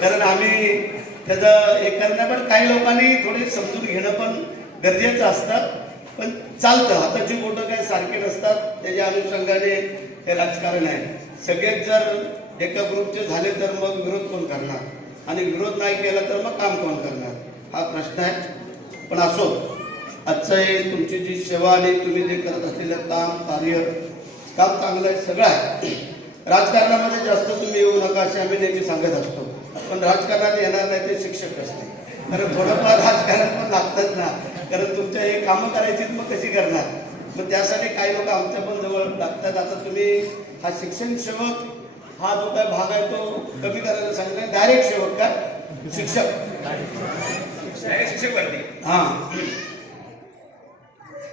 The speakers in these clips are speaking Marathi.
कारण आम्ही त्याचं हे करणं पण काही लोकांनी थोडी समजून घेणं पण गरजेचं असतं. पण चालतं. हाताची बोटं काय सारखे नसतात त्याच्या अनुषंगाने हे राजकारण आहे. सगळेच जर एका ग्रुपचे झाले तर मग विरोध कोण करणार? आणि विरोध नाही केला तर मग काम कोण करणार? हा प्रश्न आहे. पण असो आजचं हे तुमची जी सेवा आणि तुम्ही जे करत असलेलं काम कार्य काम चांगलं आहे सगळं आहे. राजकारणामध्ये जास्त तुम्ही येऊ नका असे आम्ही नेहमी सांगत असतो. पण राजकारणात येणार नाही ते शिक्षक असते कारण थोडंफार राजकारण पण लागतात ना. कारण तुमच्या हे कामं करायची मग कशी करणार? मग त्यासाठी काही लोक आमच्या पण जवळ लागतात. आता तुम्ही हा शिक्षण सेवक हा जो काय भाग आहे तो कमी करायला सांगितलं डायरेक्ट सेवक का? शिक्षक शिक्षक. हा.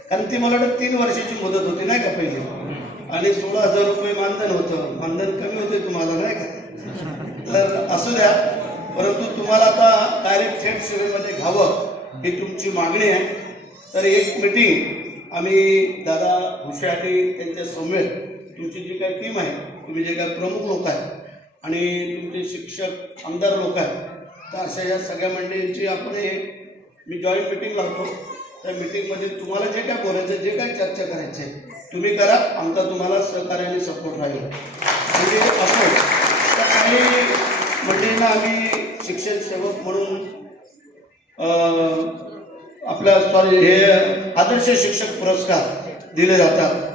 कारण ती मला वाटतं तीन वर्षाची मुदत होती नाही का पहिली? आणि सोळा हजार रुपये मानधन होतं. मानधन कमी होते तुम्हाला नाही का? तर असू द्या. परंतु तुम्हाला आता डायरेक्ट थेट सेवेमध्ये घ्यावं ही तुमची मागणी आहे. तर एक मिटिंग आम्ही दादा हुशाटी त्यांच्या सौम्य तुमची जी काही टीम आहे तुम्ही जे काही प्रमुख लोक आहेत आणि तुमचे शिक्षक आमदार लोक आहेत तर अशा या सगळ्या मंडळींची आपण एक मी जॉईंट मिटिंग लावतो त्या मिटिंगमध्ये तुम्हाला जे काय बोलायचं जे काय चर्चा करायची आहे तुम्ही करा आमचा तुम्हाला सहकार्याने सपोर्ट राहील. म्हणजे असो तर काही मंडळींना म्हणजे आम्ही शिक्षण सेवक म्हणून आपल्या सॉरी हे आदर्श शिक्षक पुरस्कार दिले जातात.